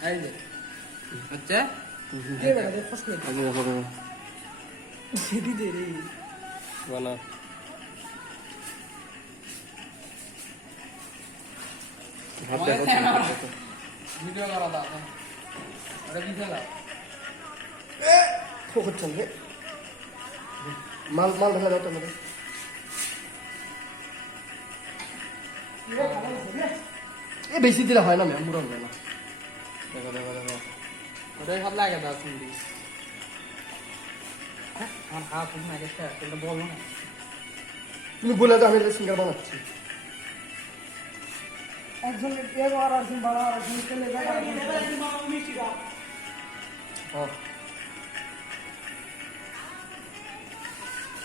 এই যে হচ্ছে দে বেটা দে ফার্স্ট মিনিট আগে দেখো দেখো সেটি দে রে। বানা। হাত দেখো ভিডিও করা দাও কি খেলা? মাল মাল দেখা দাও তোমাদের এ বেশি দিলে হয় না ম্যাম মুরন না দেখো দেখো দেখো ওটাই ভাব লাগে দাও শুনবি আমার হাত ফুট না গেছে সেটা বলো না তুমি বলে দাও আমি এটা সিঙ্গার বানাচ্ছি একজন এক আর একজন বাড়া আর একজন তেলে হ্যাঁ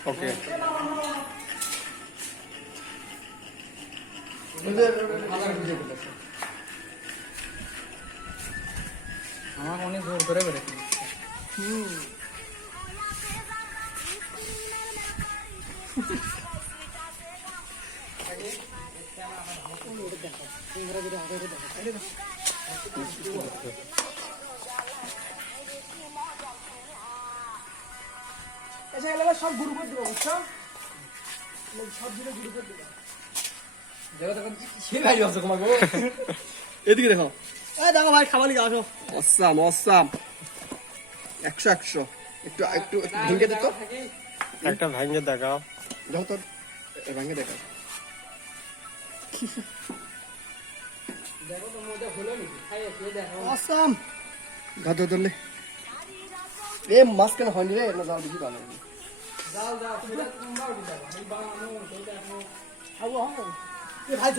ওকে আমার অনেক জোর করে বেড়েছে। এসে গেলে সব গুরু করে দেবো বুঝছ? সব দিলে গুরু করে দেবো। দেখো দেখো সে ভাই আছে তোমাকে এদিকে দেখো। দেখো ভাই খাবার লিখে আসো। অসাম অসাম একশো একশো। একটু একটু ভেঙে দে তো। একটা ভাঙে দেখাও। যাও তোর ভেঙে অসাম ধরলে এ মাছ কেন হয়নি রে? না যাও দেখি ভালো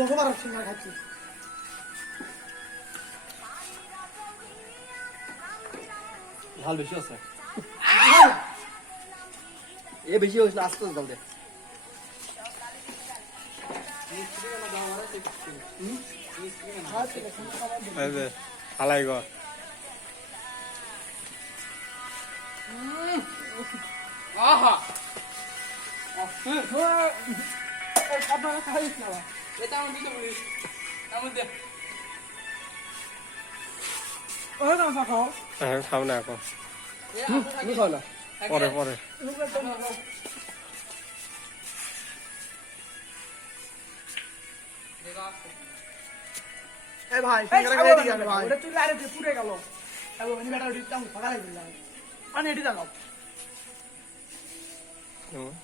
তোমরাও ঝাল বেশি আছে। এ বেশি হয়েছিল আস্তে জল দে। হালাই গো। আহা! আপনারা খাইছ না। এটা আমি দিতে বলি আমি দে। ওই না খাও হ্যাঁ খাও না। এখন পরে পরে ভাই। তুই গেল। এবং বেটা ফাঁকা মানে এটি হুম।